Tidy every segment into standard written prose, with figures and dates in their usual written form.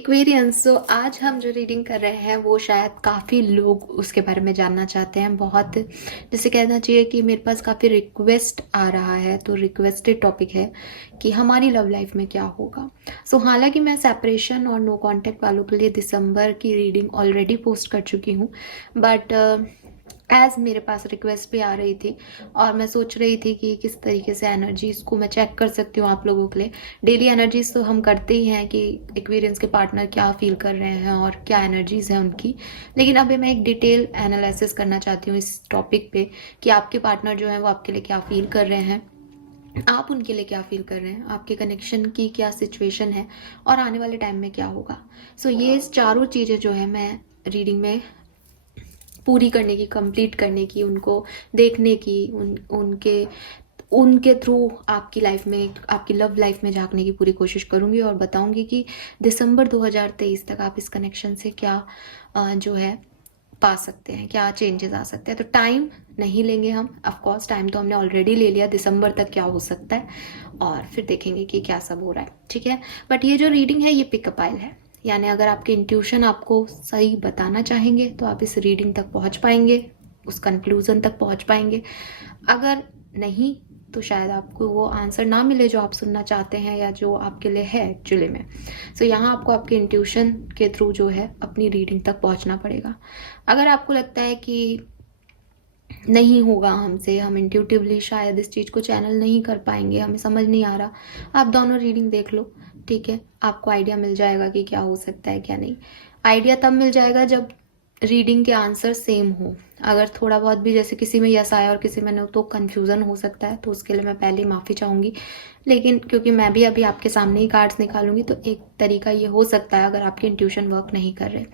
Aquarians. तो आज हम जो रीडिंग कर रहे हैं वो शायद काफ़ी लोग उसके बारे में जानना चाहते हैं। बहुत जैसे कहना चाहिए कि मेरे पास काफ़ी रिक्वेस्ट आ रहा है, तो रिक्वेस्टेड टॉपिक है कि हमारी लव लाइफ में क्या होगा। हालांकि मैं सेपरेशन और नो कांटेक्ट वालों के लिए दिसंबर की रीडिंग ऑलरेडी पोस्ट कर चुकी हूँ, बट एज मेरे पास रिक्वेस्ट भी आ रही थी और मैं सोच रही थी कि किस तरीके से एनर्जीज को मैं चेक कर सकती हूँ आप लोगों के लिए। डेली एनर्जीज तो हम करते ही हैं कि एक्वेरियंस के पार्टनर क्या फील कर रहे हैं और क्या एनर्जीज हैं उनकी, लेकिन अभी मैं एक डिटेल एनालिसिस करना चाहती हूँ इस टॉपिक पे कि आपके पार्टनर जो है वो आपके लिए क्या फील कर रहे हैं, आप उनके लिए क्या फील कर रहे हैं, आपके कनेक्शन की क्या सिचुएशन है और आने वाले टाइम में क्या होगा। ये चारों चीज़ें जो है मैं रीडिंग में पूरी करने की, कंप्लीट करने की, उनको देखने की, उनके उनके थ्रू आपकी लाइफ में, आपकी लव लाइफ में झांकने की पूरी कोशिश करूंगी और बताऊंगी कि दिसंबर 2023 तक आप इस कनेक्शन से क्या जो है पा सकते हैं, क्या चेंजेस आ सकते हैं। तो टाइम नहीं लेंगे हम, ऑफ कोर्स टाइम तो हमने ऑलरेडी ले लिया, दिसंबर तक क्या हो सकता है और फिर देखेंगे कि क्या सब हो रहा है, ठीक है। बट ये जो रीडिंग है ये पिकअप आइल है, यानी अगर आपके इंट्यूशन आपको सही बताना चाहेंगे तो आप इस रीडिंग तक पहुंच पाएंगे, उस कंक्लूजन तक पहुंच पाएंगे। अगर नहीं तो शायद आपको वो आंसर ना मिले जो आप सुनना चाहते हैं या जो आपके लिए है एक्चुअली में। यहाँ आपको आपके इंट्यूशन के थ्रू जो है अपनी रीडिंग तक पहुंचना पड़ेगा। अगर आपको लगता है कि नहीं होगा हमसे, हम इंट्यूटिवली शायद इस चीज़ को चैनल नहीं कर पाएंगे, हमें समझ नहीं आ रहा, आप दोनों रीडिंग देख लो, ठीक है। आपको आइडिया मिल जाएगा कि क्या हो सकता है क्या नहीं। आइडिया तब मिल जाएगा जब रीडिंग के आंसर सेम हो। अगर थोड़ा बहुत भी जैसे किसी में यस आया और किसी में नो, तो कन्फ्यूज़न हो सकता है, तो उसके लिए मैं पहले माफ़ी चाहूँगी। लेकिन क्योंकि मैं भी अभी आपके सामने ही कार्ड्स निकालूंगी, तो एक तरीका ये हो सकता है अगर आपके इंट्यूशन वर्क नहीं कर रहे,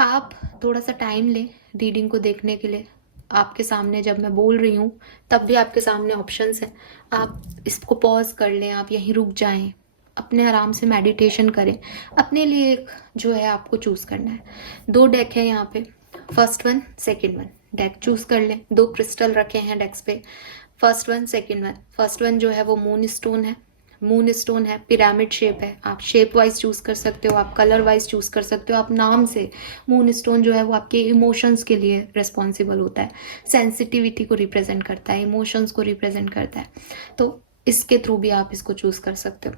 आप थोड़ा सा टाइम लें रीडिंग को देखने के लिए। आपके सामने जब मैं बोल रही हूँ तब भी आपके सामने ऑप्शंस हैं, आप इसको पॉज कर लें, आप यहीं रुक जाएं, अपने आराम से मेडिटेशन करें, अपने लिए एक जो है आपको चूज़ करना है। 2 डेक है यहाँ पे, first one second one, deck choose कर लें। 2 क्रिस्टल रखे हैं डेक्स पे, first one second one. First one जो है वो मून स्टोन है, मून स्टोन है, पिरामिड शेप है। आप शेप वाइज चूज कर सकते हो, आप कलर वाइज चूज कर सकते हो, आप नाम से। मून स्टोन जो है वो आपके इमोशंस के लिए रिस्पॉन्सिबल होता है, सेंसिटिविटी को रिप्रेजेंट करता है, इमोशंस को रिप्रेजेंट करता है, तो इसके थ्रू भी आप इसको चूज कर सकते हो।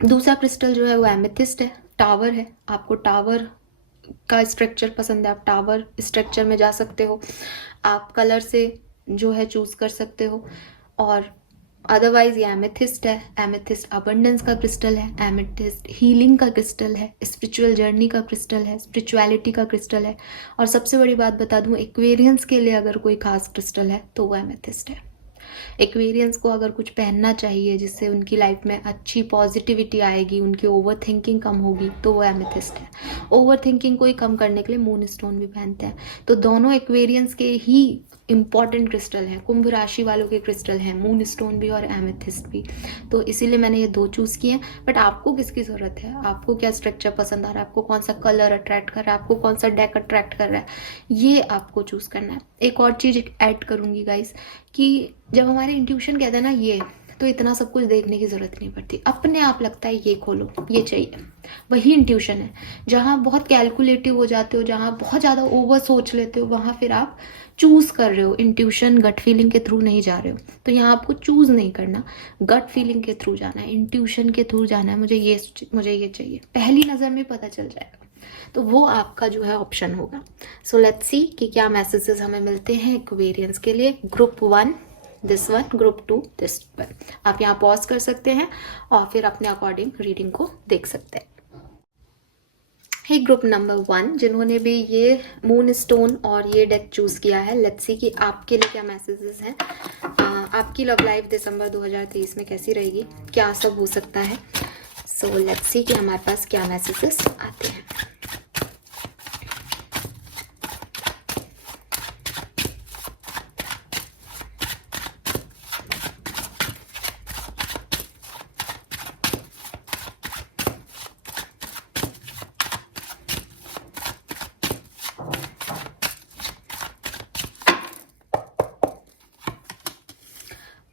दूसरा क्रिस्टल जो है वो एमेथिस्ट है, टावर है। आपको टावर का स्ट्रक्चर पसंद है, आप टावर स्ट्रक्चर में जा सकते हो। आप कलर से जो है चूज कर सकते हो। और अदरवाइज ये एमेथिस्ट है। एमेथिस्ट अबंडेंस का क्रिस्टल है, एमेथिस्ट हीलिंग का क्रिस्टल है, स्पिरिचुअल जर्नी का क्रिस्टल है, स्पिरिचुअलिटी का क्रिस्टल है। और सबसे बड़ी बात बता दूं, एक्वेरियंस के लिए अगर कोई खास क्रिस्टल है तो वो एमेथिस्ट है। एक्वेरियंस को अगर कुछ पहनना चाहिए जिससे उनकी लाइफ में अच्छी पॉजिटिविटी आएगी, उनकी ओवर थिंकिंग कम होगी, तो वो एमेथिस्ट है। ओवर थिंकिंग को ही कम करने के लिए मून स्टोन भी पहनते हैं। तो दोनों एक्वेरियंस के ही इंपॉर्टेंट क्रिस्टल हैं, कुंभ राशि वालों के क्रिस्टल हैं, मून स्टोन भी और एमेथिस्ट भी। तो इसीलिए मैंने ये 2 चूज़ किए हैं। बट आपको किसकी ज़रूरत है, आपको क्या स्ट्रक्चर पसंद आ रहा है, आपको कौन सा कलर अट्रैक्ट कर रहा है, आपको कौन सा डेक अट्रैक्ट कर रहा है, ये आपको चूज़ करना है। एक और चीज़ ऐड करूँगी गाइस, कि जब हमारे इंट्यूशन कहते हैं ना ये, तो इतना सब कुछ देखने की जरूरत नहीं पड़ती, अपने आप लगता है ये खोलो, ये चाहिए, वही इंट्यूशन है। जहाँ बहुत कैलकुलेटिव हो जाते हो, जहाँ बहुत ज़्यादा ओवर सोच लेते हो, वहाँ फिर आप चूज़ कर रहे हो, इंट्यूशन गट फीलिंग के थ्रू नहीं जा रहे हो। तो यहाँ आपको चूज़ नहीं करना, गट फीलिंग के थ्रू जाना है, इंट्यूशन के थ्रू जाना है। मुझे ये चाहिए, पहली नज़र में पता चल जाएगा, तो वो आपका जो है ऑप्शन होगा। सो लेट्स सी कि क्या मैसेजेस हमें मिलते हैं एक्वेरियंस के लिए। Group 1 this one, group 2 this one. आप यहाँ पॉज कर सकते हैं और फिर अपने अकॉर्डिंग रीडिंग को देख सकते हैं। हे ग्रुप नंबर 1 जिन्होंने भी ये मून स्टोन और ये डेक चूज किया है, लेट्स सी कि आपके लिए क्या मैसेजेस हैं। आपकी लव लाइफ दिसंबर 2023 में कैसी रहेगी, क्या सब हो सकता है। सो लेट्स सी कि हमारे पास क्या मैसेजेस आते हैं।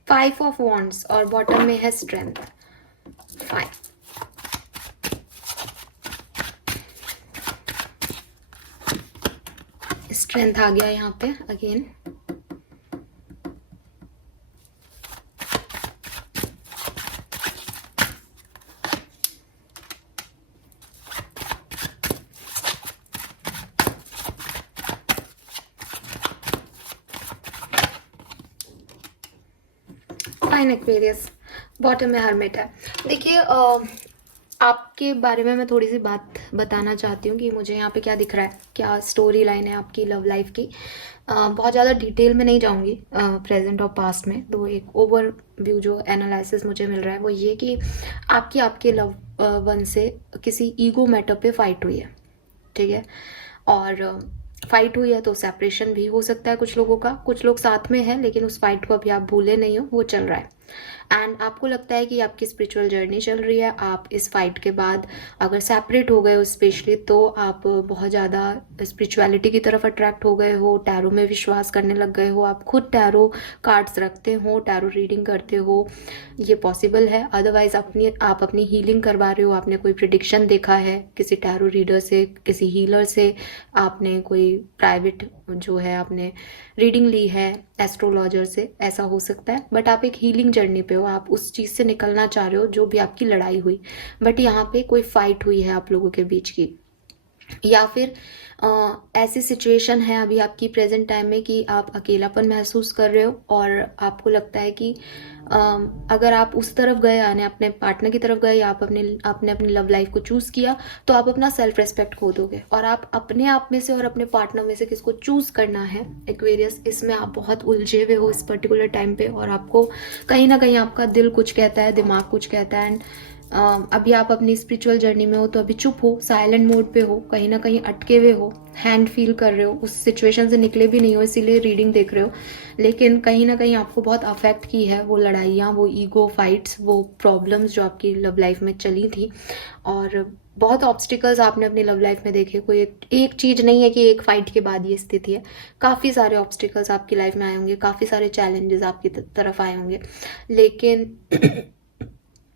फाइव ऑफ वॉन्ड्स और बॉटम में है स्ट्रेंथ। 5 स्ट्रेंथ आ गया यहाँ पे अगेन। फाइन एक्वेरियस, बॉटम में हर्मिट है। देखिए आपके बारे में मैं थोड़ी सी बात बताना चाहती हूँ कि मुझे यहाँ पे क्या दिख रहा है, क्या स्टोरी लाइन है आपकी लव लाइफ की। बहुत ज़्यादा डिटेल में नहीं जाऊँगी प्रेजेंट और पास्ट में, तो एक ओवरव्यू जो एनालिसिस मुझे मिल रहा है वो ये कि आपके लव वन से किसी ईगो मैटर पे फाइट हुई है, ठीक है। और फाइट हुई है तो सेपरेशन भी हो सकता है कुछ लोगों का, कुछ लोग साथ में हैं लेकिन उस फाइट को अभी आप भूले नहीं हो, वो चल रहा है। एंड आपको लगता है कि आपकी स्पिरिचुअल जर्नी चल रही है, आप इस फाइट के बाद अगर सेपरेट हो गए हो स्पेशली तो आप बहुत ज़्यादा स्पिरिचुअलिटी की तरफ अट्रैक्ट हो गए हो, टैरो में विश्वास करने लग गए हो, आप खुद टैरो कार्ड्स रखते हो, टैरो रीडिंग करते हो, ये पॉसिबल है। अदरवाइज आप अपनी हीलिंग करवा रहे हो, आपने कोई प्रिडिक्शन देखा है किसी टैरो रीडर से, किसी हीलर से, आपने कोई प्राइवेट जो है आपने रीडिंग ली है एस्ट्रोलॉजर से, ऐसा हो सकता है। बट आप एक हीलिंग जर्नी पे हो, आप उस चीज़ से निकलना चाह रहे हो जो भी आपकी लड़ाई हुई, बट यहाँ पे कोई फाइट हुई है आप लोगों के बीच की, या फिर ऐसी सिचुएशन है अभी आपकी प्रेजेंट टाइम में कि आप अकेलापन महसूस कर रहे हो और आपको लगता है कि अगर आप उस तरफ गए, यानी अपने पार्टनर की तरफ गए, या आप आपने अपनी लव लाइफ को चूज़ किया तो आप अपना सेल्फ रेस्पेक्ट खो दोगे, और आप अपने आप में से और अपने पार्टनर में से किसको चूज़ करना है एक्वेरियस, इसमें आप बहुत उलझे हुए हो इस पर्टिकुलर टाइम पे। और आपको कहीं ना कहीं आपका दिल कुछ कहता है, दिमाग कुछ कहता है, एंड अभी आप अपनी स्पिरिचुअल जर्नी में हो तो अभी चुप हो, साइलेंट मोड पे हो, कहीं ना कहीं अटके हुए हो, हैंड फील कर रहे हो, उस सिचुएशन से निकले भी नहीं हो इसीलिए रीडिंग देख रहे हो। लेकिन कहीं ना कहीं आपको बहुत अफेक्ट की है वो लड़ाइयाँ, वो ईगो फाइट्स, वो प्रॉब्लम्स जो आपकी लव लाइफ में चली थी, और बहुत ऑब्स्टिकल्स आपने अपनी लव लाइफ में देखे। कोई एक चीज़ नहीं है कि एक फाइट के बाद ये स्थिति है, काफ़ी सारे ऑब्स्टिकल्स आपकी लाइफ में आए होंगे, काफ़ी सारे चैलेंजेस आपकी तरफ आए होंगे, लेकिन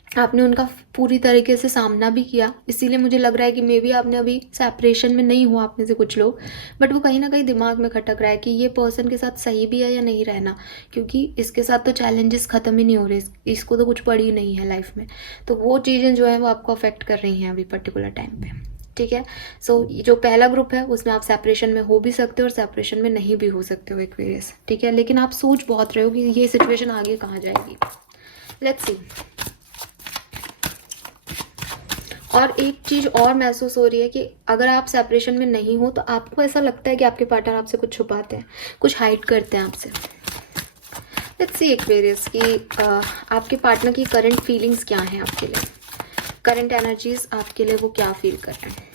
आपने उनका पूरी तरीके से सामना भी किया। इसीलिए मुझे लग रहा है कि मे बी आपने अभी सेपरेशन में नहीं हो आप में से कुछ लोग, बट वो कहीं ना कहीं दिमाग में खटक रहा है कि ये पर्सन के साथ सही भी है या नहीं रहना, क्योंकि इसके साथ तो चैलेंजेस ख़त्म ही नहीं हो रहे, इसको तो कुछ पड़ी नहीं है लाइफ में। तो वो चीज़ें जो है वो आपको अफेक्ट कर रही हैं अभी पर्टिकुलर टाइम पे, ठीक है। सो जो पहला ग्रुप है उसमें आप सेपरेशन में हो भी सकते हो और सेपरेशन में नहीं भी हो सकते हो एक्वेरियस, ठीक है। लेकिन आप सोच बहुत रहे हो कि ये सिचुएशन आगे कहाँ जाएगी। Let's see. और एक चीज़ और महसूस हो रही है कि अगर आप सेपरेशन में नहीं हो तो आपको ऐसा लगता है कि आपके पार्टनर आपसे कुछ छुपाते हैं, कुछ हाइड करते हैं आपसे। लेट्स सी एक्वेरियस कि आपके पार्टनर की करंट फीलिंग्स क्या हैं आपके लिए, करंट एनर्जीज आपके लिए वो क्या फील कर रहे हैं।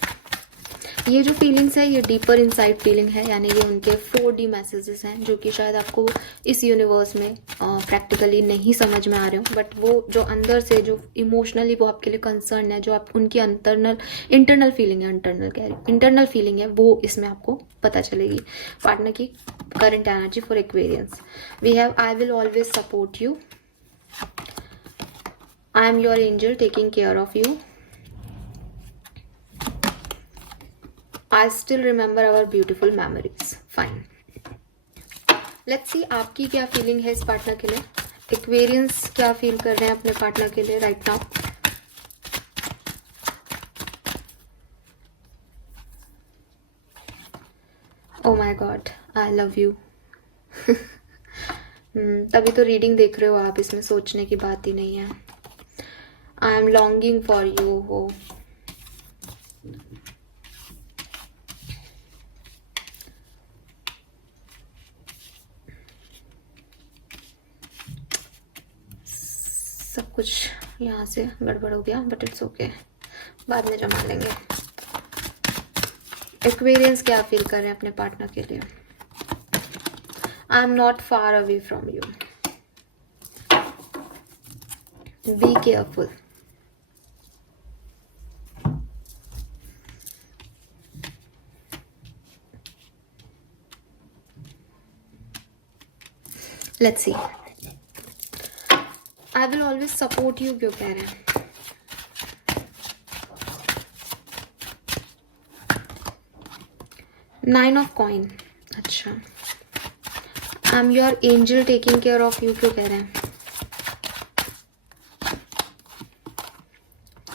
ये जो फीलिंग्स है ये डीपर इनसाइड फीलिंग है, यानी ये उनके 4D मैसेजेस हैं जो कि शायद आपको इस यूनिवर्स में प्रैक्टिकली नहीं समझ में आ रहे हो, बट वो जो अंदर से जो इमोशनली वो आपके लिए कंसर्न है, जो आप उनकी इंटरनल फीलिंग है, इंटरनल फीलिंग है, वो इसमें आपको पता चलेगी। पार्टनर की current energy for Aquarians, we have I will always support you, I am your angel taking care of you, I still remember our beautiful memories. Fine. Let's see आपकी क्या feeling है इस पार्टनर के लिए। Aquarians क्या feel कर रहे हैं अपने पार्टनर के लिए right now. Oh my God, I love you. तभी तो रीडिंग देख रहे हो आप, इसमें सोचने की बात ही नहीं है। I am longing for you. हो सब कुछ यहाँ से गड़बड़ हो गया, बट इट्स ओके, बाद में जमा लेंगे। एक्वेरियंस क्या फील कर रहे हैं अपने पार्टनर के लिए। I am not far away from you, be careful, let's see. I will always support you क्यों कह रहे हैं। नाइन ऑफ कॉइन, अच्छा, I am your angel taking care of you क्यों कह रहे हैं?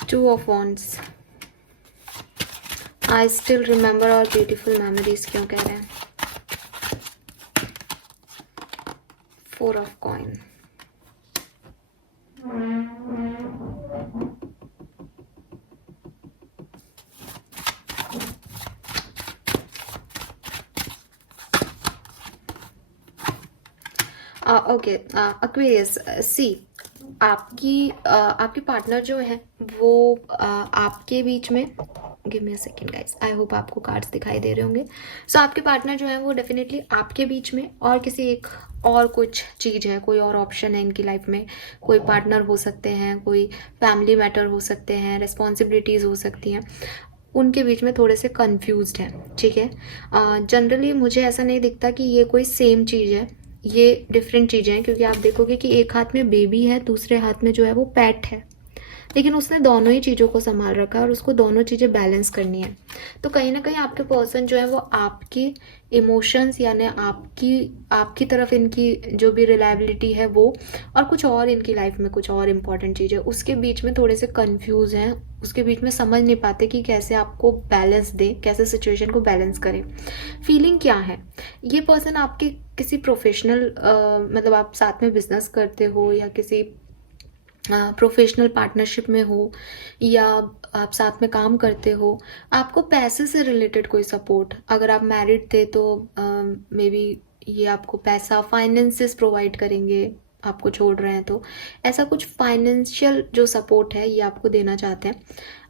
2 of wands, I still remember our beautiful memories क्यों कह रहे हैं? 4 of coin, okay Aquarius, see आपकी पार्टनर जो है वो आपके बीच में, give me a second guys, I hope आपको कार्ड्स दिखाई दे रहे होंगे। सो आपके पार्टनर जो है वो डेफिनेटली आपके बीच में और किसी एक और कुछ चीज़ है, कोई और ऑप्शन है इनकी लाइफ में। कोई पार्टनर हो सकते हैं, कोई फैमिली मैटर हो सकते हैं, रिस्पॉन्सिबिलिटीज़ हो सकती हैं, उनके बीच में थोड़े से कन्फ्यूज्ड हैं, ठीक है। जनरली मुझे ऐसा नहीं दिखता कि ये कोई सेम चीज़ है, ये डिफरेंट चीज़ें हैं, क्योंकि आप देखोगे कि एक हाथ में बेबी है, दूसरे हाथ में जो है वो पेट है, लेकिन उसने दोनों ही चीज़ों को संभाल रखा है और उसको दोनों चीज़ें बैलेंस करनी है। तो कहीं ना कहीं आपके पर्सन जो है वो आपकी इमोशंस, यानी आपकी तरफ इनकी जो भी रिलायबिलिटी है वो, और कुछ और इनकी लाइफ में कुछ और इम्पॉर्टेंट चीज़ है, उसके बीच में थोड़े से कंफ्यूज हैं, उसके बीच में समझ नहीं पाते कि कैसे आपको बैलेंस दें, कैसे सिचुएशन को बैलेंस करें। फीलिंग क्या है? ये पर्सन आपके किसी प्रोफेशनल मतलब आप साथ में बिजनेस करते हो या किसी प्रोफेशनल पार्टनरशिप में हो या आप साथ में काम करते हो, आपको पैसे से रिलेटेड कोई सपोर्ट, अगर आप मैरिड थे तो मे बी ये आपको पैसा, फाइनेंसेस प्रोवाइड करेंगे, आपको छोड़ रहे हैं तो ऐसा कुछ फाइनेंशियल जो सपोर्ट है ये आपको देना चाहते हैं।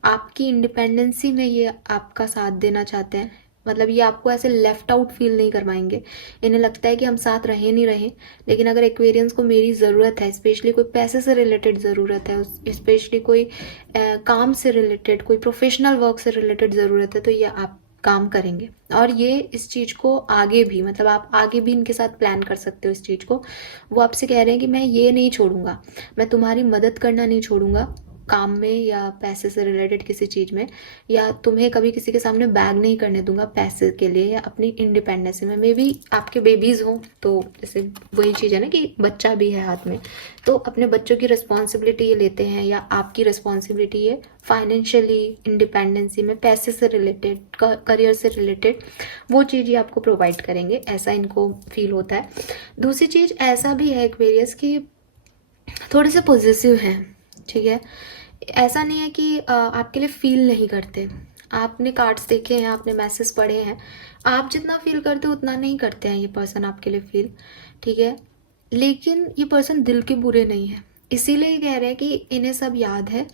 आपकी इंडिपेंडेंसी में ये आपका साथ देना चाहते हैं, मतलब ये आपको ऐसे लेफ्ट आउट फील नहीं करवाएंगे। इन्हें लगता है कि हम साथ रहें नहीं रहें, लेकिन अगर एक्वेरियंस को मेरी ज़रूरत है, स्पेशली कोई पैसे से रिलेटेड ज़रूरत है, स्पेशली कोई काम से रिलेटेड, कोई प्रोफेशनल वर्क से रिलेटेड ज़रूरत है, तो ये आप काम करेंगे। और ये इस चीज़ को आगे भी, मतलब आप आगे भी इनके साथ प्लान कर सकते हो इस चीज़ को। वो आपसे कह रहे हैं कि मैं ये नहीं छोड़ूंगा, मैं तुम्हारी मदद करना नहीं छोड़ूंगा काम में या पैसे से रिलेटेड किसी चीज़ में, या तुम्हें कभी किसी के सामने बैग नहीं करने दूंगा पैसे के लिए या अपनी इंडिपेंडेंस में। मे बी आपके बेबीज़ हों तो जैसे वही चीज़ है ना कि बच्चा भी है हाथ में, तो अपने बच्चों की रिस्पॉन्सिबिलिटी ये लेते हैं, या आपकी रिस्पॉन्सिबिलिटी है फाइनेंशियली इंडिपेंडेंसी में, पैसे से रिलेटेड, करियर से रिलेटेड वो चीज़ ये आपको प्रोवाइड करेंगे, ऐसा इनको फील होता है। दूसरी चीज़ ऐसा भी है एक्वेरियस कि थोड़े से पॉजिटिव हैं, ठीक है। ऐसा नहीं है कि आपके लिए फील नहीं करते। आपने कार्ड्स देखे हैं, आपने मैसेज पढ़े हैं, आप जितना फील करते हो उतना नहीं करते हैं ये पर्सन आपके लिए फील, ठीक है। लेकिन ये पर्सन दिल के बुरे नहीं है, इसीलिए ये कह रहे हैं कि इन्हें सब याद है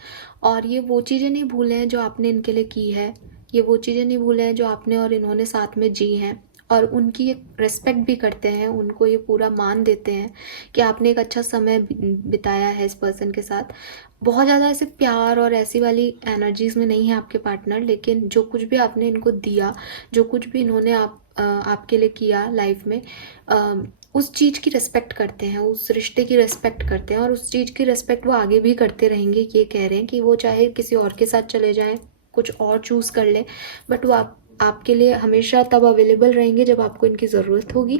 और ये वो चीज़ें नहीं भूले हैं जो आपने इनके लिए की है, ये वो चीज़ें नहीं भूले हैं जो आपने और इन्होंने साथ में जी हैं, और उनकी एक रिस्पेक्ट भी करते हैं, उनको ये पूरा मान देते हैं कि आपने एक अच्छा समय बिताया है इस पर्सन के साथ। बहुत ज़्यादा ऐसे प्यार और ऐसी वाली एनर्जीज में नहीं है आपके पार्टनर, लेकिन जो कुछ भी आपने इनको दिया, जो कुछ भी इन्होंने आपके लिए किया लाइफ में, उस चीज़ की रिस्पेक्ट करते हैं, उस रिश्ते की रिस्पेक्ट करते हैं, और उस चीज़ की रिस्पेक्ट वो आगे भी करते रहेंगे। ये कह रहे हैं कि वो चाहे किसी और के साथ चले जाएं, कुछ और चूज़ कर लें, बट वो आपके लिए हमेशा तब अवेलेबल रहेंगे जब आपको इनकी ज़रूरत होगी,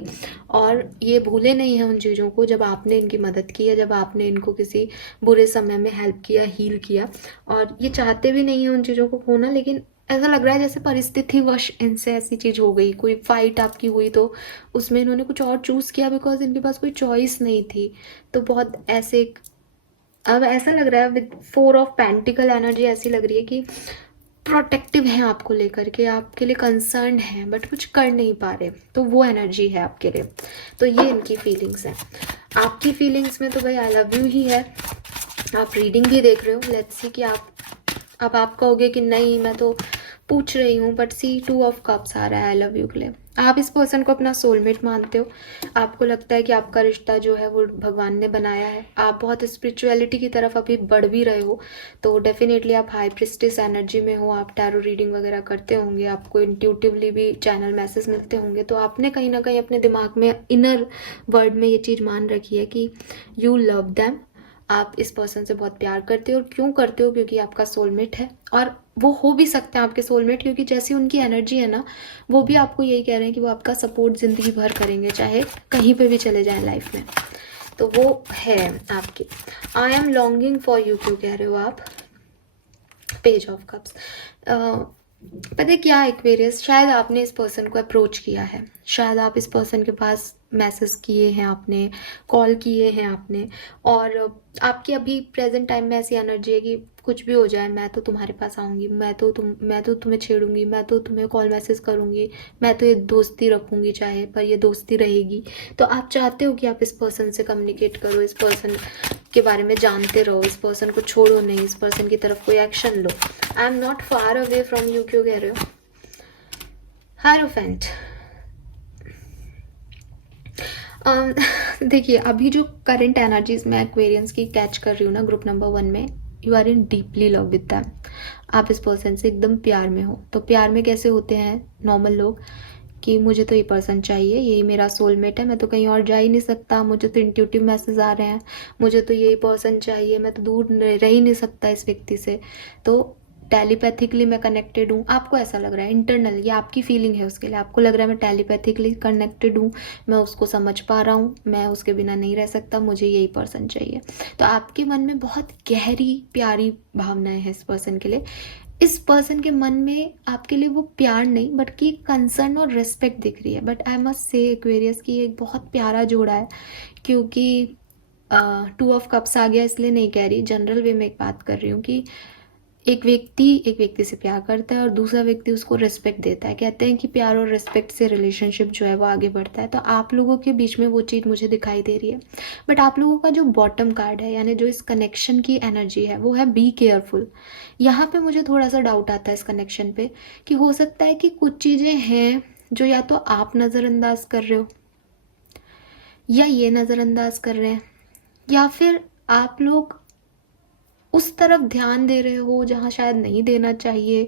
और ये भूले नहीं हैं उन चीज़ों को जब आपने इनकी मदद की है, जब आपने इनको किसी बुरे समय में हेल्प किया, हील किया। और ये चाहते भी नहीं हैं उन चीज़ों को खोना, लेकिन ऐसा लग रहा है जैसे परिस्थितिवश इनसे ऐसी चीज़ हो गई, कोई फाइट आपकी हुई तो उसमें इन्होंने कुछ और चूज़ किया, बिकॉज इनके पास कोई चॉइस नहीं थी। तो बहुत ऐसे अब ऐसा लग रहा है विद 4 ऑफ पेंटिकल एनर्जी ऐसी लग रही है कि प्रोटेक्टिव हैं आपको लेकर के, आपके लिए कंसर्न हैं, बट कुछ कर नहीं पा रहे, तो वो एनर्जी है आपके लिए। तो ये इनकी फीलिंग्स हैं। आपकी फीलिंग्स में तो भाई आई लव यू ही है। आप रीडिंग भी देख रहे हो, लेट्स सी कि अब आप कहोगे कि नहीं मैं तो पूछ रही हूँ, बट सी 2 ऑफ कप्स आ रहा है आई लव यू के लिए। आप इस पर्सन को अपना सोलमेट मानते हो, आपको लगता है कि आपका रिश्ता जो है वो भगवान ने बनाया है, आप बहुत स्पिरिचुअलिटी की तरफ अभी बढ़ भी रहे हो, तो डेफिनेटली आप हाई प्रिस्टिस एनर्जी में हो, आप टैरो रीडिंग वगैरह करते होंगे, आपको इंट्यूटिवली भी चैनल मैसेज मिलते होंगे, तो आपने कहीं ना कहीं अपने दिमाग में इनर वर्ड में ये चीज़ मान रखी है कि यू लव दैम, आप इस पर्सन से बहुत प्यार करते हो, और क्यों करते हो, क्योंकि आपका सोलमेट है, और वो हो भी सकते हैं आपके सोलमेट, क्योंकि जैसी उनकी एनर्जी है ना, वो भी आपको यही कह रहे हैं कि वो आपका सपोर्ट ज़िंदगी भर करेंगे, चाहे कहीं पे भी चले जाएं लाइफ में। तो वो है आपकी। I am longing for you क्यों कह रहे हो आप? Page of cups. पता है क्या एक्वेरियस, शायद आपने इस पर्सन को अप्रोच किया है, शायद आप इस पर्सन के पास मैसेज किए हैं आपने, कॉल किए हैं आपने, और आपकी अभी प्रेजेंट टाइम में ऐसी एनर्जी है कि कुछ भी हो जाए मैं तो तुम्हारे पास आऊँगी, मैं तो तुम्हें छेड़ूंगी, मैं तो तुम्हें कॉल मैसेज करूँगी, मैं तो ये दोस्ती रखूँगी चाहे, पर ये दोस्ती रहेगी। तो आप चाहते हो कि आप इस पर्सन से कम्युनिकेट करो, इस पर्सन के बारे में जानते रहो, इस पर्सन को छोड़ो नहीं, इस पर्सन की तरफ कोई एक्शन लो। I am not far away from you क्यों कह रहे हो? हायरोफेंट। देखिए, अभी जो करंट एनर्जीज मैं एक्वेरियंस की कैच कर रही हूँ ना ग्रुप नंबर 1 में, you are in deeply love with them. आप इस पर्सन से एकदम प्यार में हो। तो प्यार में कैसे होते हैं नॉर्मल लोग कि मुझे तो ये पर्सन चाहिए, यही मेरा सोलमेट है, मैं तो कहीं और जा ही नहीं सकता, मुझे तो इंट्यूटिव मैसेज आ रहे हैं, मुझे तो यही पर्सन चाहिए, मैं तो दूर रह ही नहीं सकता इस व्यक्ति से। तो टेलीपैथिकली मैं कनेक्टेड हूँ, आपको ऐसा लग रहा है इंटरनल, ये आपकी फीलिंग है उसके लिए, आपको लग रहा है मैं टेलीपैथिकली कनेक्टेड हूँ, मैं उसको समझ पा रहा हूँ, मैं उसके बिना नहीं रह सकता, मुझे यही पर्सन चाहिए। तो आपके मन में बहुत गहरी प्यारी भावनाएं हैं इस पर्सन के लिए। इस पर्सन के मन में आपके लिए वो प्यार नहीं बट कि कंसर्न और रिस्पेक्ट दिख रही है। But I must say Aquarius की एक बहुत प्यारा जोड़ा है, क्योंकि 2 ऑफ कप्स आ गया, इसलिए नहीं कह रही, जनरल वे में एक बात कर रही हूँ कि एक व्यक्ति से प्यार करता है और दूसरा व्यक्ति उसको रिस्पेक्ट देता है। कहते हैं कि प्यार और रिस्पेक्ट से रिलेशनशिप जो है वो आगे बढ़ता है। तो आप लोगों के बीच में वो चीज़ मुझे दिखाई दे रही है। बट आप लोगों का जो बॉटम कार्ड है, यानी जो इस कनेक्शन की एनर्जी है, वो है बी केयरफुल। यहाँ पे मुझे थोड़ा सा डाउट आता है इस कनेक्शन पे कि हो सकता है कि कुछ चीज़ें हैं जो या तो आप नज़रअंदाज कर रहे हो, या ये नज़रअंदाज कर रहे हैं, या फिर आप लोग उस तरफ ध्यान दे रहे हो जहाँ शायद नहीं देना चाहिए,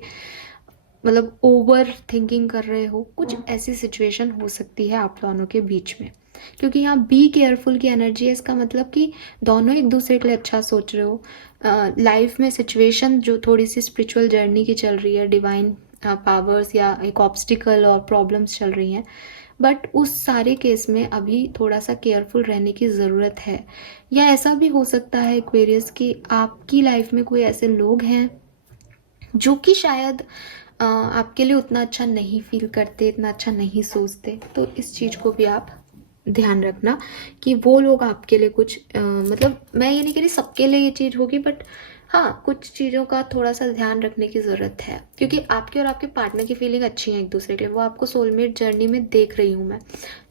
मतलब ओवर थिंकिंग कर रहे हो। कुछ ऐसी सिचुएशन हो सकती है आप दोनों के बीच में, क्योंकि यहाँ बी केयरफुल की एनर्जी है। इसका मतलब कि दोनों एक दूसरे के लिए अच्छा सोच रहे हो। लाइफ में सिचुएशन जो थोड़ी सी स्पिरिचुअल जर्नी की चल रही है, डिवाइन पावर्स या एक ऑब्स्टिकल और प्रॉब्लम्स चल रही हैं, बट उस सारे केस में अभी थोड़ा सा केयरफुल रहने की ज़रूरत है। या ऐसा भी हो सकता है एक्वेरियस कि आपकी लाइफ में कोई ऐसे लोग हैं जो कि शायद आपके लिए उतना अच्छा नहीं फील करते, इतना अच्छा नहीं सोचते। तो इस चीज़ को भी आप ध्यान रखना कि वो लोग आपके लिए कुछ मतलब मैं ये नहीं कह रही सबके लिए ये चीज़ होगी, बट हाँ, कुछ चीज़ों का थोड़ा सा ध्यान रखने की ज़रूरत है, क्योंकि आपके और आपके पार्टनर की फीलिंग अच्छी है एक दूसरे के लिए, वो आपको सोलमेट जर्नी में देख रही हूँ मैं।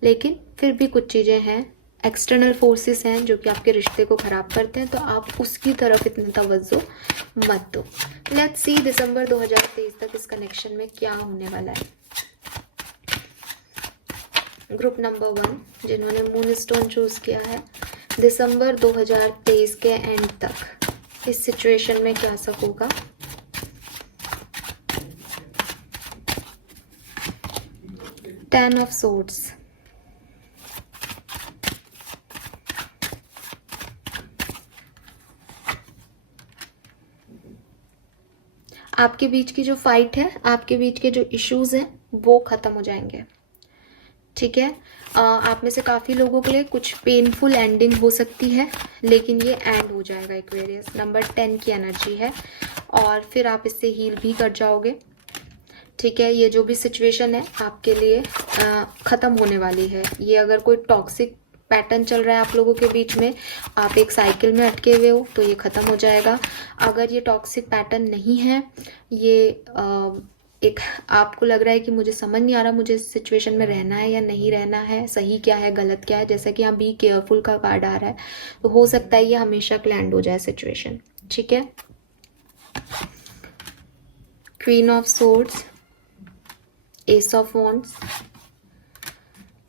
लेकिन फिर भी कुछ चीज़ें हैं, एक्सटर्नल फोर्सेस हैं जो कि आपके रिश्ते को ख़राब करते हैं, तो आप उसकी तरफ इतनी तवज्जो मत दो। लेट्स सी दिसंबर 2023 तक इस कनेक्शन में क्या होने वाला है। ग्रुप नंबर 1 जिन्होंने मून स्टोन चूज किया है, दिसंबर 2023 के एंड तक इस सिचुएशन में क्या सब होगा। टेन ऑफ सोर्ड्स, आपके बीच की जो फाइट है, आपके बीच के जो इश्यूज हैं वो खत्म हो जाएंगे, ठीक है। आप में से काफ़ी लोगों के लिए कुछ पेनफुल एंडिंग हो सकती है, लेकिन ये एंड हो जाएगा। एक्वेरियस नंबर 10 की एनर्जी है, और फिर आप इससे हील भी कर जाओगे, ठीक है। ये जो भी सिचुएशन है आपके लिए ख़त्म होने वाली है। ये अगर कोई टॉक्सिक पैटर्न चल रहा है आप लोगों के बीच में, आप एक साइकिल में अटके हुए हो, तो ये ख़त्म हो जाएगा। अगर ये टॉक्सिक पैटर्न नहीं है, ये एक आपको लग रहा है कि मुझे समझ नहीं आ रहा मुझे इस सिचुएशन में रहना है या नहीं रहना है, सही क्या है गलत क्या है, जैसा कि यहाँ बी केयरफुल का कार्ड आ रहा है, तो हो सकता है ये हमेशा लैंड हो जाए सिचुएशन, ठीक है। Queen of swords, ace of wands,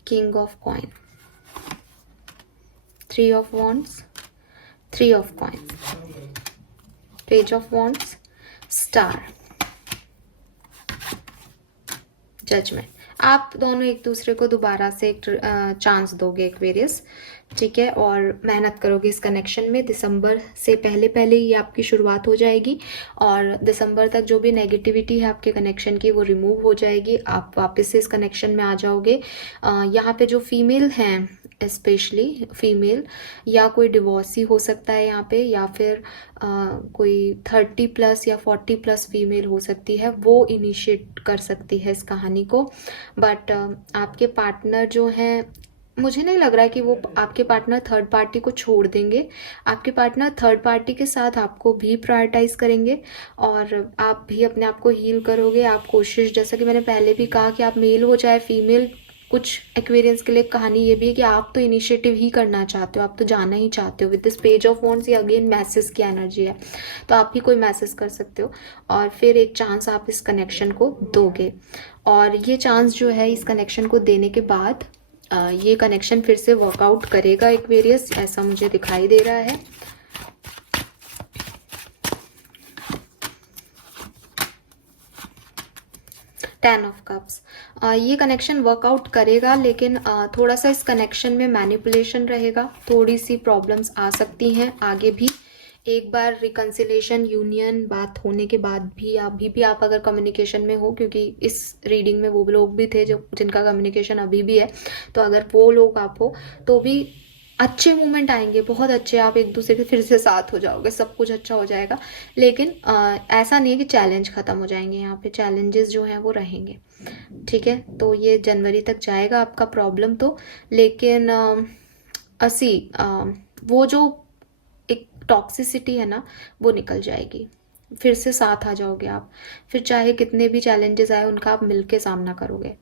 king of coin, 3 of wands, 3 of coins, page of wands, star, judgement. आप दोनों एक दूसरे को दोबारा से एक चांस दोगे एक्वेरियस, ठीक है, और मेहनत करोगे इस कनेक्शन में। दिसंबर से पहले पहले ये आपकी शुरुआत हो जाएगी और दिसंबर तक जो भी नेगेटिविटी है आपके कनेक्शन की वो रिमूव हो जाएगी, आप वापस से इस कनेक्शन में आ जाओगे। यहाँ पे जो फीमेल हैं, स्पेशली फीमेल, या कोई डिवोर्सी हो सकता है यहाँ पे, या फिर कोई 30+ या 40+ फीमेल हो सकती है, वो इनिशिएट कर सकती है इस कहानी को। बट आपके पार्टनर जो हैं, मुझे नहीं लग रहा है कि वो आपके पार्टनर थर्ड पार्टी को छोड़ देंगे। आपके पार्टनर थर्ड पार्टी के साथ आपको भी प्रायोरिटाइज करेंगे और आप भी अपने आप को हील करोगे। आप कोशिश, जैसा कि मैंने पहले भी कहा, कि आप मेल हो चाहे फीमेल, कुछ एक्वेरियंस के लिए कहानी ये भी है कि आप तो इनिशिएटिव ही करना चाहते हो, आप तो जाना ही चाहते हो। With this page of wands ये अगेन मैसेज की एनर्जी है, तो आप ही कोई मैसेज कर सकते हो और फिर एक चांस आप इस कनेक्शन को दोगे। और ये चांस जो है इस कनेक्शन को देने के बाद ये कनेक्शन फिर से वर्कआउट करेगा एक्वेरियस, ऐसा मुझे दिखाई दे रहा है। टेन ऑफ कप्स, ये कनेक्शन वर्कआउट करेगा, लेकिन थोड़ा सा इस कनेक्शन में मैनिपुलेशन रहेगा, थोड़ी सी प्रॉब्लम्स आ सकती हैं आगे भी। एक बार रिकन्सिलेशन यूनियन बात होने के बाद भी अभी भी आप अगर कम्युनिकेशन में हो, क्योंकि इस रीडिंग में वो लोग भी थे जो जिनका कम्युनिकेशन अभी भी है, तो अगर वो लोग आप हो तो भी अच्छे मोमेंट आएंगे, बहुत अच्छे, आप एक दूसरे के फिर से साथ हो जाओगे, सब कुछ अच्छा हो जाएगा। लेकिन ऐसा नहीं है कि चैलेंज खत्म हो जाएंगे, यहाँ पे चैलेंजेस जो हैं वो रहेंगे। ठीक है, तो ये जनवरी तक जाएगा आपका प्रॉब्लम तो, लेकिन वो जो एक टॉक्सिसिटी है ना, वो निकल जाएगी, फिर से साथ आ जाओगे आप। फिर चाहे कितने भी चैलेंजेस आए उनका आप मिलके सामना करोगे।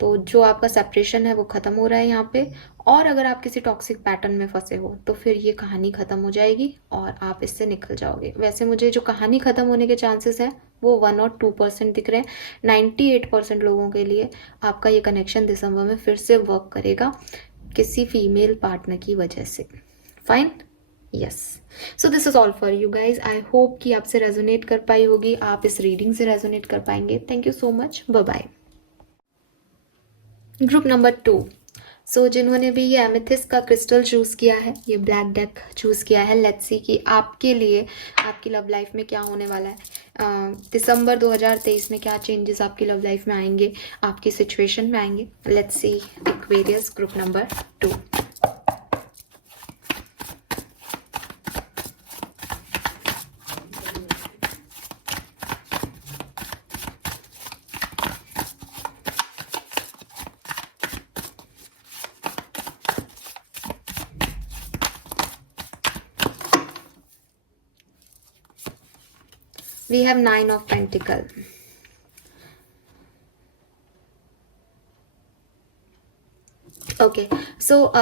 तो जो आपका सेपरेशन है वो ख़त्म हो रहा है यहाँ पे। और अगर आप किसी टॉक्सिक पैटर्न में फंसे हो तो फिर ये कहानी ख़त्म हो जाएगी और आप इससे निकल जाओगे। वैसे मुझे जो कहानी ख़त्म होने के चांसेस हैं वो 1 और 2% दिख रहे हैं। 98% लोगों के लिए आपका ये कनेक्शन दिसंबर में फिर से वर्क करेगा किसी फीमेल पार्टनर की वजह से। Fine, yes. So this is all for you guys. I hope कि आपसे रेजोनेट कर पाई होगी, आप इस रीडिंग से रेजोनेट कर पाएंगे। Thank you so much, bye bye. Group number 2, so जिन्होंने भी ये एमेथिस्ट का क्रिस्टल चूज़ किया है, ये ब्लैक डेक चूज़ किया है, लेट्स सी कि आपके लिए आपकी लव लाइफ में क्या होने वाला है। दिसंबर 2023 में क्या चेंजेस आपकी लव लाइफ में आएंगे, आपकी सिचुएशन में आएंगे। Let's see Aquarius group number 2। We have 9 of Pentacles. Okay, so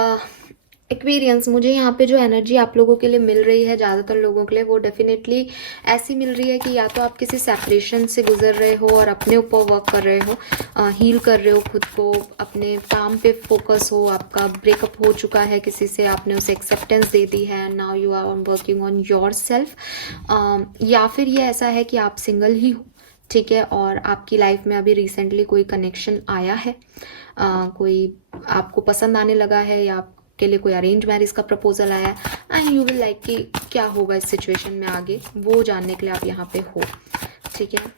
Aquarians, मुझे यहाँ पे जो एनर्जी आप लोगों के लिए मिल रही है, ज़्यादातर लोगों के लिए, वो डेफिनेटली ऐसी मिल रही है कि या तो आप किसी सेपरेशन से गुजर रहे हो और अपने ऊपर वर्क कर रहे हो, हील कर रहे हो खुद को, अपने काम पे फोकस हो, आपका ब्रेकअप हो चुका है किसी से, आपने उसे एक्सेप्टेंस दे दी है, now you are working on your self. या फिर ये ऐसा है कि आप सिंगल ही हो, ठीक है, और आपकी लाइफ में अभी रिसेंटली कोई कनेक्शन आया है, कोई आपको पसंद आने लगा है, या आपके लिए कोई अरेंज मैरिज का प्रपोजल आया है, एंड यू विल लाइक कि क्या होगा इस सिचुएशन में आगे, वो जानने के लिए आप यहाँ पे हो। ठीक है,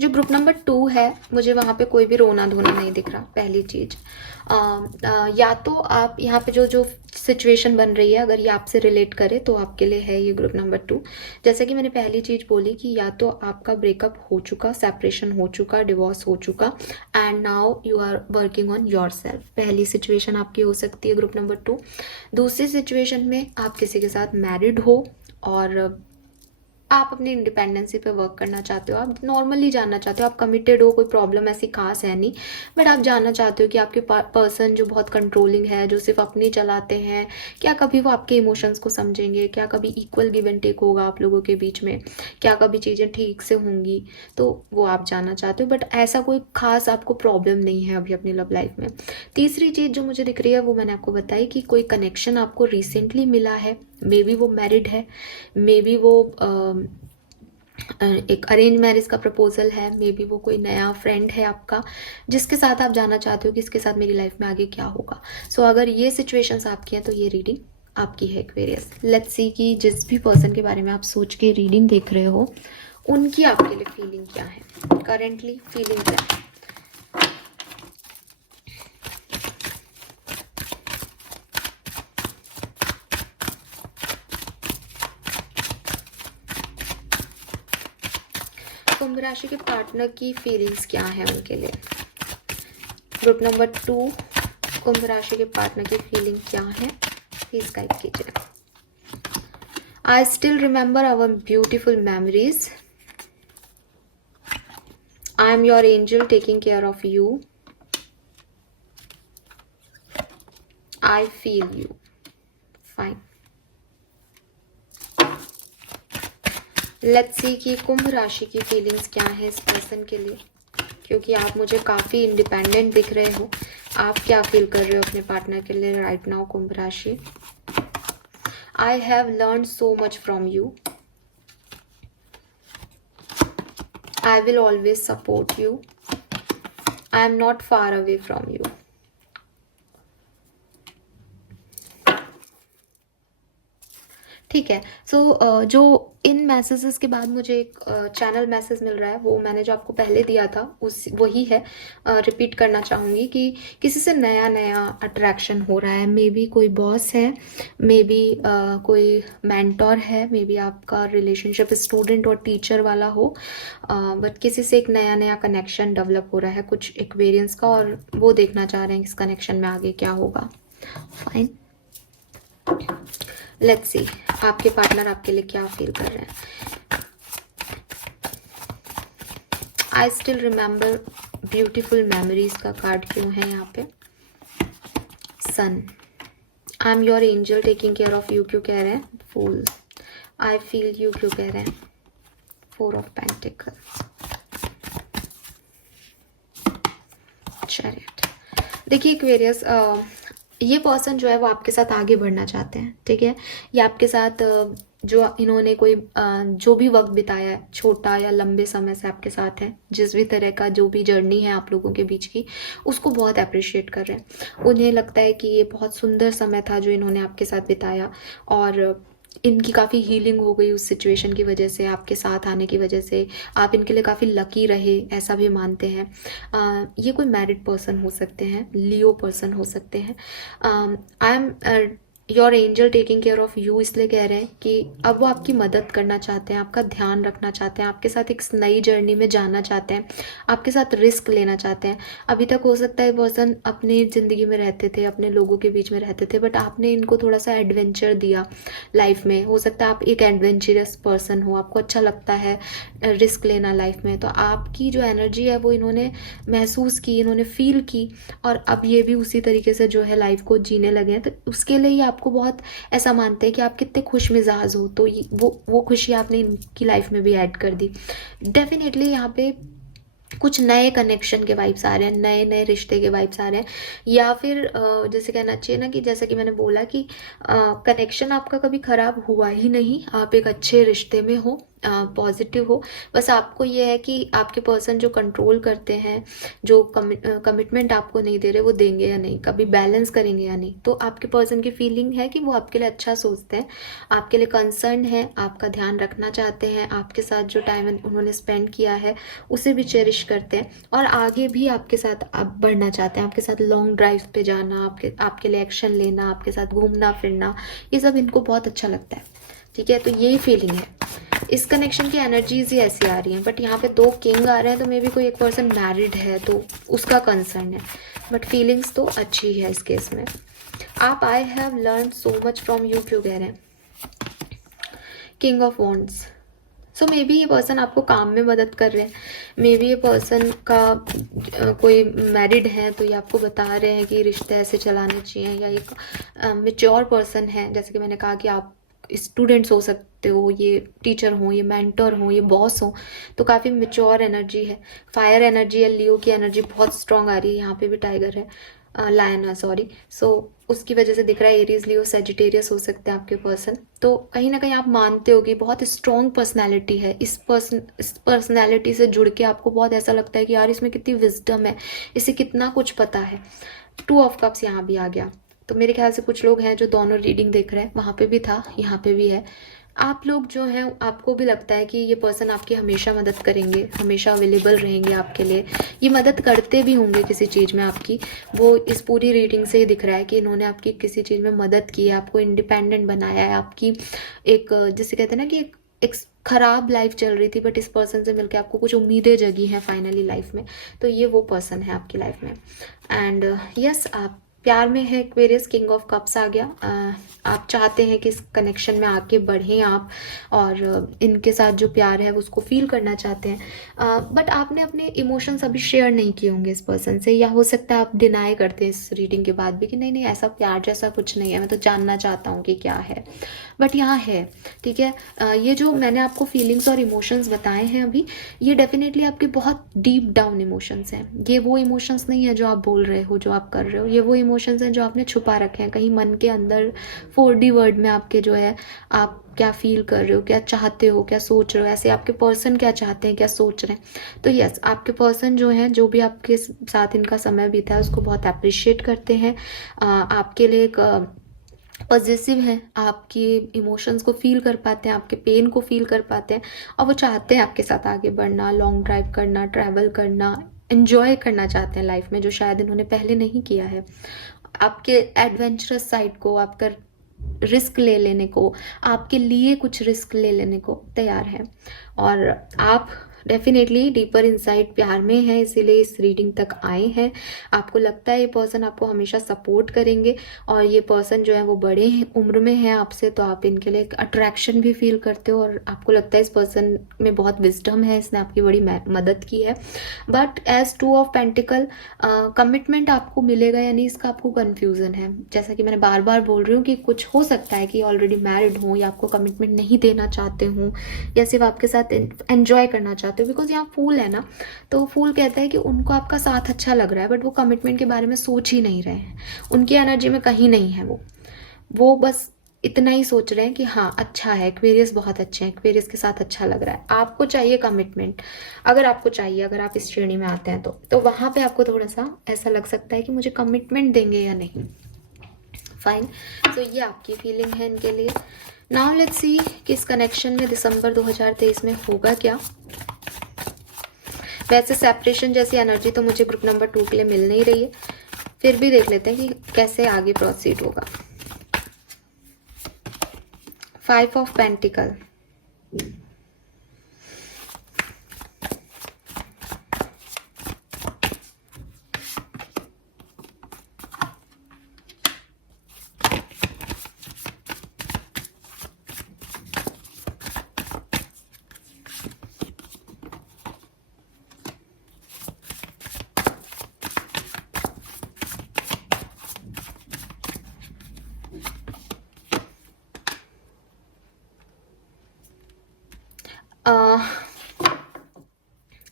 जो ग्रुप नंबर 2 है, मुझे वहाँ पे कोई भी रोना धोना नहीं दिख रहा। पहली चीज़, या तो आप यहाँ पे जो सिचुएशन बन रही है, अगर ये आपसे रिलेट करे तो आपके लिए है ये ग्रुप नंबर 2। जैसे कि मैंने पहली चीज़ बोली कि या तो आपका ब्रेकअप हो चुका, सेपरेशन हो चुका, डिवोर्स हो चुका, and now you are working on your self. पहली सिचुएशन आपकी हो सकती है ग्रुप नंबर 2। दूसरी सिचुएशन में आप किसी के साथ मैरिड हो और आप अपनी इंडिपेंडेंसी पे वर्क करना चाहते हो, आप नॉर्मली जानना चाहते हो, आप कमिटेड हो, कोई प्रॉब्लम ऐसी खास है नहीं, बट आप जानना चाहते हो कि आपके पर्सन जो बहुत कंट्रोलिंग है, जो सिर्फ अपनी चलाते हैं, क्या कभी वो आपके इमोशंस को समझेंगे, क्या कभी इक्वल गिव एंड टेक होगा आप लोगों के बीच में, क्या कभी चीज़ें ठीक से होंगी, तो वो आप जानना चाहते हो। बट ऐसा कोई खास आपको प्रॉब्लम नहीं है अभी अपनी लव लाइफ में। तीसरी चीज़ जो मुझे दिख रही है वो मैंने आपको बताई कि कोई कनेक्शन आपको रिसेंटली मिला है, मे बी वो मैरिड है, मे बी वो एक अरेंज मैरिज का प्रपोजल है, मे बी वो कोई नया फ्रेंड है आपका जिसके साथ आप जानना चाहते हो कि इसके साथ मेरी लाइफ में आगे क्या होगा। सो अगर ये सिचुएशंस आपकी हैं तो ये रीडिंग आपकी है एक्वेरियस। लेट्स सी कि जिस भी पर्सन के बारे में आप सोच के रीडिंग देख रहे हो उनकी आपके लिए फीलिंग क्या है, करेंटली फीलिंग क्या है। कुंभ राशि के पार्टनर की फीलिंग्स क्या है उनके लिए। ग्रुप नंबर 2, कुंभ राशि के पार्टनर की फीलिंग क्या है, प्लीज गाइड कीजिए। I still remember our beautiful memories. I am your angel taking care of you. I feel you. Fine. Let's see कि कुंभ राशि की फीलिंग्स क्या है इस पर्सन के लिए, क्योंकि आप मुझे काफ़ी इंडिपेंडेंट दिख रहे हो। आप क्या फील कर रहे हो अपने पार्टनर के लिए राइट नाउ कुंभ राशि। I have learn so much from you. I will always support you. I am not far away from you. ठीक है। सो जो इन मैसेजेस के बाद मुझे एक चैनल मैसेज मिल रहा है, वो मैंने जो आपको पहले दिया था उस वही है। रिपीट करना चाहूँगी कि किसी से नया नया अट्रैक्शन हो रहा है। मे बी कोई बॉस है, मे बी कोई मेंटोर है, मे बी आपका रिलेशनशिप स्टूडेंट और टीचर वाला हो, बट किसी से एक नया नया कनेक्शन डेवलप हो रहा है कुछ एक्वेरियंस का, और वो देखना चाह रहे हैं कि इस कनेक्शन में आगे क्या होगा। फाइन। लेट्स सी आपके पार्टनर आपके लिए क्या फील कर रहे हैं। I still remember beautiful memories का कार्ड क्यों है यहाँ पे। Son. I am your angel taking care of you क्यों कह रहे हैं। फूल। आई फील यू क्यों कह रहे हैं। 4 ऑफ पेंटिकल्स। चैरियट। देखिए एक्वेरियस, ये पर्सन जो है वो आपके साथ आगे बढ़ना चाहते हैं, ठीक है। ये आपके साथ जो इन्होंने कोई जो भी वक्त बिताया है, छोटा या लंबे समय से आपके साथ है, जिस भी तरह का जो भी जर्नी है आप लोगों के बीच की, उसको बहुत अप्रिशिएट कर रहे हैं। उन्हें लगता है कि ये बहुत सुंदर समय था जो इन्होंने आपके साथ बिताया, और इनकी काफ़ी हीलिंग हो गई उस सिचुएशन की वजह से, आपके साथ आने की वजह से। आप इनके लिए काफ़ी लकी रहे ऐसा भी मानते हैं। ये कोई मैरिड पर्सन हो सकते हैं, लियो पर्सन हो सकते हैं। आई am your angel taking care of you इसलिए कह रहे हैं कि अब वो आपकी मदद करना चाहते हैं, आपका ध्यान रखना चाहते हैं, आपके साथ एक नई जर्नी में जाना चाहते हैं, आपके साथ रिस्क लेना चाहते हैं। अभी तक हो सकता है पर्सन अपनी ज़िंदगी में रहते थे, अपने लोगों के बीच में रहते थे, बट आपने इनको थोड़ा सा एडवेंचर दिया लाइफ में। हो सकता है आप एक एडवेंचरस पर्सन हो, आपको अच्छा लगता है रिस्क लेना लाइफ में, तो आपकी जो एनर्जी है वो इन्होंने महसूस की, इन्होंने फील की, और अब ये भी उसी तरीके से जो है लाइफ को जीने लगे हैं। तो उसके लिए आपको बहुत ऐसा मानते हैं कि आप कितने खुश मिजाज हो, तो वो खुशी आपने इनकी लाइफ में भी ऐड कर दी। डेफिनेटली यहाँ पे कुछ नए कनेक्शन के वाइब्स आ रहे हैं, नए नए रिश्ते के वाइब्स आ रहे हैं, या फिर जैसे कहना चाहिए ना कि जैसा कि मैंने बोला कि कनेक्शन आपका कभी खराब हुआ ही नहीं, आप एक अच्छे रिश्ते में हो, पॉजिटिव हो। बस आपको ये है कि आपके पर्सन जो कंट्रोल करते हैं, जो कमिटमेंट आपको नहीं दे रहे, वो देंगे या नहीं, कभी बैलेंस करेंगे या नहीं। तो आपके पर्सन की फीलिंग है कि वो आपके लिए अच्छा सोचते हैं, आपके लिए कंसर्न है, आपका ध्यान रखना चाहते हैं, आपके साथ जो टाइम उन्होंने स्पेंड किया है उसे भी चेरिश करते हैं, और आगे भी आपके साथ आप बढ़ना चाहते हैं, आपके साथ लॉन्ग ड्राइव पे जाना, आपके लिए एक्शन लेना, आपके साथ घूमना फिरना, ये सब इनको बहुत अच्छा लगता है, ठीक है। तो यही फीलिंग है, इस कनेक्शन की एनर्जीज ही ऐसी आ रही हैं। बट यहाँ पे 2 किंग आ रहे हैं, तो मे बी कोई एक पर्सन मैरिड है तो उसका कंसर्न है, बट फीलिंग्स तो अच्छी है इस केस में। आप I have learn so much from you क्यों कह रहे हैं। King of wands. So may be ये पर्सन आपको काम में मदद कर रहे हैं, मे बी ये पर्सन का कोई मैरिड है तो ये आपको बता रहे हैं कि रिश्ते ऐसे चलाने चाहिए, या एक मेच्योर पर्सन है, जैसे कि मैंने कहा कि आप स्टूडेंट्स हो सकते हो, ये टीचर हो, ये मेंटर हो, ये बॉस हो, तो काफ़ी मेच्योर एनर्जी है। फायर एनर्जी या लियो की एनर्जी बहुत स्ट्रांग आ रही है, यहाँ पे भी टाइगर है। Lion, sorry. सो उसकी वजह से दिख रहा है एरीज, लियो, सेजिटेरियस हो सकते हैं आपके पर्सन। तो कहीं ना कहीं आप मानते हो कि बहुत स्ट्रॉन्ग पर्सनैलिटी है, इस पर्सनैलिटी से जुड़ के आपको बहुत ऐसा लगता है कि यार इसमें कितनी विजडम है, इसे कितना कुछ पता है। 2 ऑफ कप्स यहाँ भी आ गया। तो मेरे ख्याल से कुछ लोग हैं जो दोनों रीडिंग देख रहे हैं, वहाँ पे भी था, यहाँ पे भी है। आप लोग जो हैं, आपको भी लगता है कि ये पर्सन आपकी हमेशा मदद करेंगे, हमेशा अवेलेबल रहेंगे आपके लिए, ये मदद करते भी होंगे किसी चीज़ में आपकी। वो इस पूरी रीडिंग से ही दिख रहा है कि इन्होंने आपकी किसी चीज़ में मदद की है, आपको इंडिपेंडेंट बनाया है, आपकी एक जिसे कहते हैं ना कि एक खराब लाइफ चल रही थी, बट इस पर्सन से मिलकर आपको कुछ उम्मीदें जगी हैं फाइनली लाइफ में। तो ये वो पर्सन है आपकी लाइफ में। एंड यस, आप प्यार में है, एक्वेरियस, किंग ऑफ कप्स आ गया। आप चाहते हैं कि इस कनेक्शन में आके बढ़ें आप, और इनके साथ जो प्यार है उसको फील करना चाहते हैं, बट आपने अपने इमोशंस अभी शेयर नहीं किए होंगे इस पर्सन से, या हो सकता है आप डिनाई करते हैं इस रीडिंग के बाद भी कि नहीं नहीं, ऐसा प्यार जैसा कुछ नहीं है, मैं तो जानना चाहता हूँ कि क्या है। बट यहाँ है, ठीक है। ये जो मैंने आपको फीलिंग्स और इमोशंस बताए हैं अभी, ये डेफिनेटली आपके बहुत डीप डाउन इमोशंस हैं। ये वो इमोशंस नहीं है जो आप बोल रहे हो, जो आप कर रहे हो, ये वो इमोशंस हैं जो आपने छुपा रखे हैं कहीं मन के अंदर। 4D वर्ड में आपके जो है, आप क्या फील कर रहे हो, क्या चाहते हो, क्या सोच रहे हो, ऐसे आपके पर्सन क्या चाहते हैं, क्या सोच रहे हैं। तो यस, आपके पर्सन जो है, जो भी आपके साथ इनका समय बीता है उसको बहुत अप्रिशिएट करते हैं, आपके लिए एक पॉजिटिव है, आपके इमोशंस को फील कर पाते हैं, आपके पेन को फील कर पाते हैं, और वो चाहते हैं आपके साथ आगे बढ़ना, लॉन्ग ड्राइव करना, ट्रैवल करना, एंजॉय करना चाहते हैं लाइफ में, जो शायद इन्होंने पहले नहीं किया है। आपके एडवेंचरस साइड को, आपका रिस्क ले लेने को, आपके लिए कुछ रिस्क ले लेने को तैयार है। और आप डेफिनेटली डीपर इनसाइड प्यार में है, इसीलिए इस रीडिंग तक आए हैं। आपको लगता है ये पर्सन आपको हमेशा सपोर्ट करेंगे, और ये पर्सन जो है वो बड़े उम्र में है आपसे, तो आप इनके लिए एक अट्रैक्शन भी फील करते हो, और आपको लगता है इस पर्सन में बहुत विजडम है, इसने आपकी बड़ी मदद की है। But as 2 of pentacle, commitment आपको मिलेगा या नहीं, इसका आपको कन्फ्यूज़न है। जैसा कि मैंने बार बार बोल रही हूँ कि कुछ हो सकता है कि ऑलरेडी मैरिड हो, या आपको कमिटमेंट नहीं देना चाहते हो, या सिर्फ आपके साथ एंजॉय करना चाहते हो। बिकॉज यहाँ फूल है ना, तो फूल कहता है कि उनको आपका साथ अच्छा लग रहा है, बट वो कमिटमेंट के बारे में सोच ही नहीं रहे हैं, उनकी एनर्जी में कहीं नहीं है वो बस इतना ही सोच रहे हैं कि हाँ अच्छा है, एक्वेरियस बहुत अच्छे हैं, एक्वेरियस के साथ अच्छा लग रहा है। आपको चाहिए कमिटमेंट, अगर आपको चाहिए, अगर आप इस श्रेणी में आते हैं तो वहाँ पे आपको थोड़ा सा ऐसा लग सकता है कि मुझे कमिटमेंट देंगे या नहीं। फाइन, तो ये आपकी फीलिंग है इनके लिए। नाउ लेट्स सी कि इस कनेक्शन में दिसंबर 2023 में होगा क्या। वैसे सेपरेशन जैसी एनर्जी तो मुझे ग्रुप नंबर 2 के लिए मिल नहीं रही है, फिर भी देख लेते हैं कि कैसे आगे प्रोसीड होगा। 5 ऑफ पेंटिकल,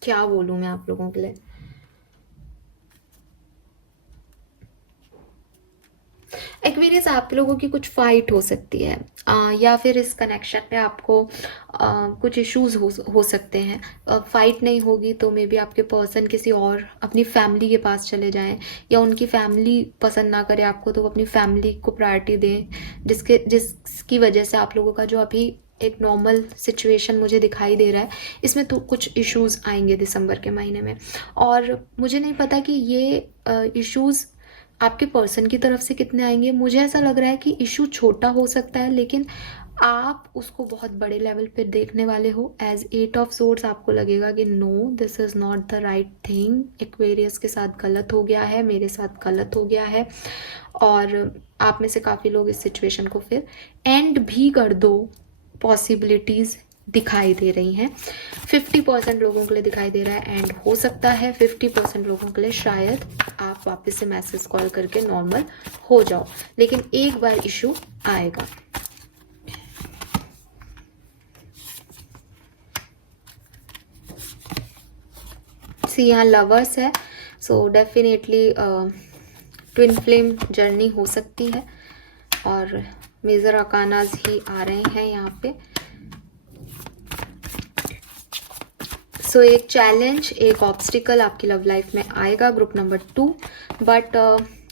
क्या बोलूं मैं आप लोगों के लिए। एक्वेरियस, आप लोगों की कुछ फाइट हो सकती है, या फिर इस कनेक्शन में आपको कुछ इश्यूज हो सकते हैं। फाइट नहीं होगी तो मे बी आपके पर्सन किसी और अपनी फैमिली के पास चले जाएं, या उनकी फैमिली पसंद ना करे आपको तो वो अपनी फैमिली को प्रायोरिटी दें, जिसकी वजह से आप लोगों का जो अभी एक नॉर्मल सिचुएशन मुझे दिखाई दे रहा है, इसमें तो कुछ इश्यूज आएंगे दिसंबर के महीने में। और मुझे नहीं पता कि ये इश्यूज आपके पर्सन की तरफ से कितने आएंगे। मुझे ऐसा लग रहा है कि इशू छोटा हो सकता है, लेकिन आप उसको बहुत बड़े लेवल पे देखने वाले हो। एज 8 ऑफ सोर्ड्स आपको लगेगा कि no, this is not the right thing, Aquarius के साथ गलत हो गया है, मेरे साथ गलत हो गया है। और आप में से काफ़ी लोग इस सिचुएशन को फिर एंड भी कर दो, पॉसिबिलिटीज़ दिखाई दे रही हैं। 50% लोगों के लिए दिखाई दे रहा है एंड हो सकता है 50% लोगों के लिए शायद आप वापस से मैसेज कॉल करके नॉर्मल हो जाओ, लेकिन एक बार इशू आएगा। सी यहाँ लवर्स है, so definitely twin flame journey हो सकती है और मेजर अकानाज ही आ रहे हैं यहाँ पे। सो एक चैलेंज, एक ऑब्स्टिकल आपकी लव लाइफ में आएगा ग्रुप नंबर 2, बट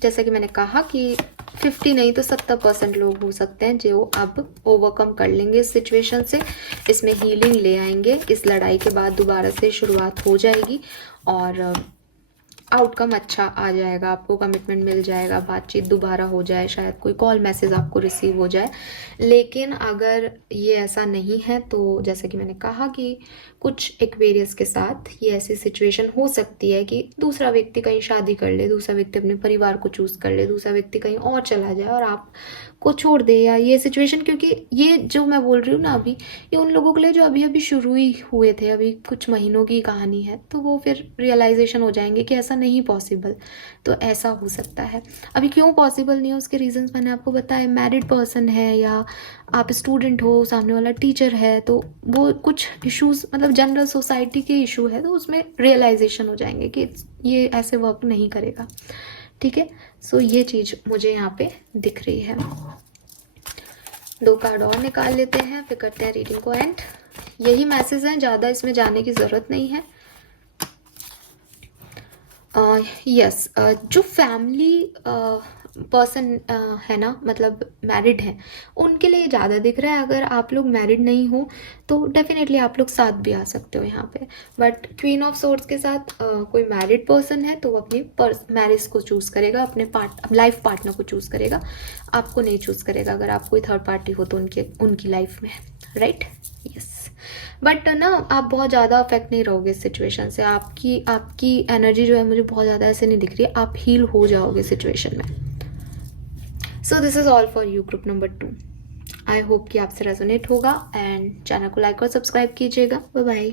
जैसा कि मैंने कहा कि 50 नहीं तो 70% लोग हो सकते हैं जो अब ओवरकम कर लेंगे इस सिचुएशन से, इसमें हीलिंग ले आएंगे। इस लड़ाई के बाद दोबारा से शुरुआत हो जाएगी और आउटकम अच्छा आ जाएगा, आपको कमिटमेंट मिल जाएगा, बातचीत दोबारा हो जाए, शायद कोई कॉल मैसेज आपको रिसीव हो जाए। लेकिन अगर ये ऐसा नहीं है तो जैसे कि मैंने कहा कि कुछ एक्वेरियस के साथ ये ऐसी सिचुएशन हो सकती है कि दूसरा व्यक्ति कहीं शादी कर ले, दूसरा व्यक्ति अपने परिवार को चूज़ कर ले, दूसरा व्यक्ति कहीं और चला जाए और आप को छोड़ दे, या ये सिचुएशन, क्योंकि ये जो मैं बोल रही हूँ ना अभी, ये उन लोगों के लिए जो अभी अभी शुरू ही हुए थे, अभी कुछ महीनों की कहानी है, तो वो फिर रियलाइजेशन हो जाएंगे कि ऐसा नहीं पॉसिबल। तो ऐसा हो सकता है। अभी क्यों पॉसिबल नहीं है उसके रीजंस मैंने आपको बताया। मैरिड पर्सन है या आप स्टूडेंट हो, सामने वाला टीचर है, तो वो कुछ इश्यूज मतलब जनरल सोसाइटी के इशू है, तो उसमें रियलाइजेशन हो जाएंगे कि ये ऐसे वर्क नहीं करेगा। ठीक है, सो ये चीज़ मुझे यहाँ पे दिख रही है। 2 कार्ड और निकाल लेते हैं, फिर करते हैं रीडिंग को एंड। यही मैसेज है, ज़्यादा इसमें जाने की ज़रूरत नहीं है। यस, जो फैमिली पर्सन है ना, मतलब मैरिड हैं, उनके लिए ज़्यादा दिख रहा है। अगर आप लोग मैरिड नहीं हो तो डेफिनेटली आप लोग साथ भी आ सकते हो यहाँ पे, बट क्वीन ऑफ सोर्ड्स के साथ कोई मैरिड पर्सन है तो वो अपनी मैरिज को चूज़ करेगा, अपने लाइफ पार्टनर को चूज़ करेगा, आपको नहीं चूज़ करेगा अगर आप कोई थर्ड पार्टी हो तो उनकी लाइफ में, राइट। यस, बट ना आप बहुत ज़्यादा अफेक्ट नहीं रहोगे इस सिचुएशन से। आपकी एनर्जी जो है मुझे बहुत ज़्यादा ऐसे नहीं दिख रही है, आप हील हो जाओगे सिचुएशन में। So this is all for you group number 2। I hope कि आपसे रेजोनेट होगा एंड चैनल को लाइक और सब्सक्राइब कीजिएगा। Bye bye.